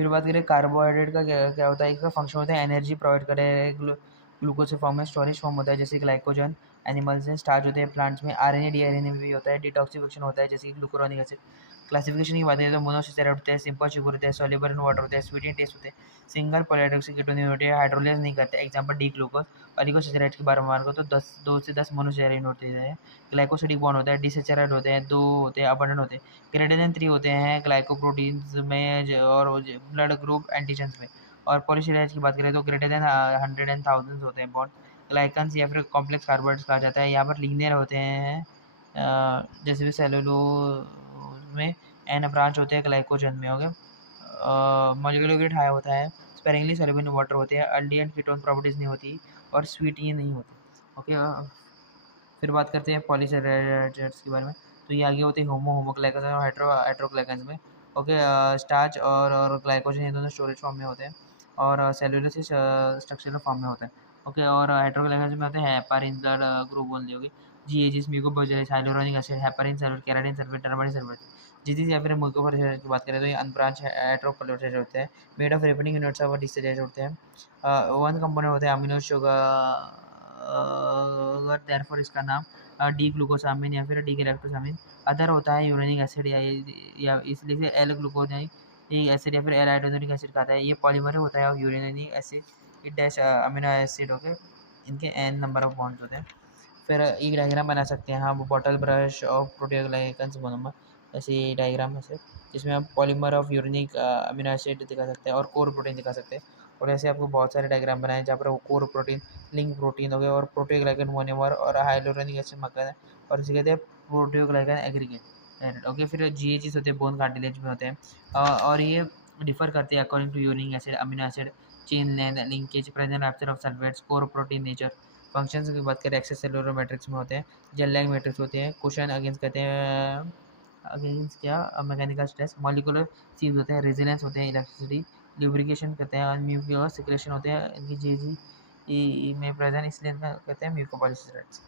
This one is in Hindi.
फिर बात करें कार्बोहाइड्रेट का, क्या क्या होता है, इसका फंक्शन होता है एनर्जी प्रोवाइड करे, ग्लूकोज के फॉर्म में स्टोरेज फॉर्म होता है जैसे ग्लाइकोजन, एनिमल्स में स्टार्च होते हैं, प्लांट्स में आरएनए डीआरएनए में भी होता है, डिटॉक्सिफिकेशन होता है जैसे ग्लूकुरोनिक एसिड। क्लासिफिकेशन की बात करें तो मोनोसेचराइड होते हैं, सिंपल शुगर होते हैं, सोल्यूबल इन वाटर होते हैं, स्वीट इन टेस्ट होते हैं, सिंगल पॉलीहाइड्रोक्सी कीटोन होते हैं, हाइड्रोलाइज नहीं करते, एग्जांपल डी ग्लूकोज। ऑलिगोसेचराइड की बारे में बात करो तो 2 से 10 मोनोसेचराइड होते हैं, ग्लाइकोसिडिक बॉन्ड होता है, डिसेचराइड होते हैं, 2 होते हैं, अबंडेंट होते हैं, ग्रेटर देन 3 होते हैं ग्लाइकोप्रोटीन्स में और ब्लड ग्रुप एंटीजन्स में। और पॉलीसेचराइड की बात करें तो ग्रेटर देन 100 एंड थाउजेंड्स होते हैं बॉन्ड। ग्लाइकन्स या फिर कॉम्प्लेक्स कार्बोहाइड्रेट्स कहा जाता है, यहाँ पर लीनियर होते हैं जैसे भी सेलुलोज में एन ब्रांच होते हैं, ग्लाइकोजन में हो गए। मॉलिक्यूलर वेट हाई होता है, स्पेरिंगली सॉल्युबल इन वाटर होते हैं, एल्डिहाइड कीटोन प्रॉपर्टीज नहीं होती और स्वीट ये नहीं होती। ओके, फिर बात करते हैं पॉलीसेचराइड्स के बारे में। तो ये आगे होते हैं होमोग्लाइकन्स और हेट्रोग्लाइकन्स में। ओके, स्टार्च और ग्लाइकोजन ये दोनों स्टोरेज फॉर्म में होते हैं और सेलुलोसिस स्ट्रक्चरल फॉर्म में होता है। ओके, और हेट्रोग्लाइकन्स में होते हैं हेपारिन ब्लड ग्रुप ओनली। होगी GAGs mucopolysaccharides hyaluronic acid, heparin sulphate, keratin sulphate, dermatan sulphate. GAGs या फिर म्यूकोपोर्सिस की बात करें तो ये अनब्रांच हेट्रोपोलिसेट होते हैं, made of repeating units of disaccharides होते हैं। वन कंपोनेंट होते हैं अमीनो शुगर, देयरफॉर इसका नाम डी ग्लूकोसामिन या फिर डी गैलेक्टोसामिन। अदर होता है यूरेनिक एसिड या इसलिए से एल ग्लूकोनिक एसिड या फिर एल हाइड्रोनिक एसिड कहता है। ये पॉलीमर होता है यूरेनिक एसिड, ये डैश अमीनो एसिड होके इनके एन नंबर ऑफ बॉन्ड्स होते हैं। फिर एक डायग्राम बना सकते हैं हम, बॉटल ब्रश ऑफ प्रोटीओग्लाइकन्स बनूंगा ऐसे ये डायग्राम है, जिसमें आप polymer of uranic amino acid दिखा सकते हैं और कोर प्रोटीन दिखा सकते हैं। और ऐसे आपको बहुत सारे डायग्राम बनाए जहाँ पर वो कोर प्रोटीन, लिंक प्रोटीन हो गए और प्रोटीओग्लाइकन मोनोमर और हाइलोरेनिक एसिड मकर है और इसे कहते हैं प्रोटीओग्लाइकन एग्रीगेट। ओके, फिर जीएचएस होते हैं बोन कार्टिलेज में होते हैं और ये डिफर करते हैं according to uric acid, amino acid, chain length, linkage, present rupture of sulphates, core protein nature. Functions की बात करें एक्सेस सेलुलर मैट्रिक्स में होते हैं, जेल लाइक मैट्रिक्स होते हैं, क्वेश्चन अगेंस्ट कहते हैं अगेंस्ट क्या मैकेनिकल स्ट्रेस, मॉलिक्यूलर सीव्स होते हैं, रेजिलेंस होते हैं, इलेक्ट्रिसिटी, ल्यूब्रिकेशन कहते हैं, म्यूकस सिक्रेशन होते हैं इनकी जीजी में प्रेजेंट, इसलिए इनका कहते हैं म्यूकोपॉलीसेचराइड्स।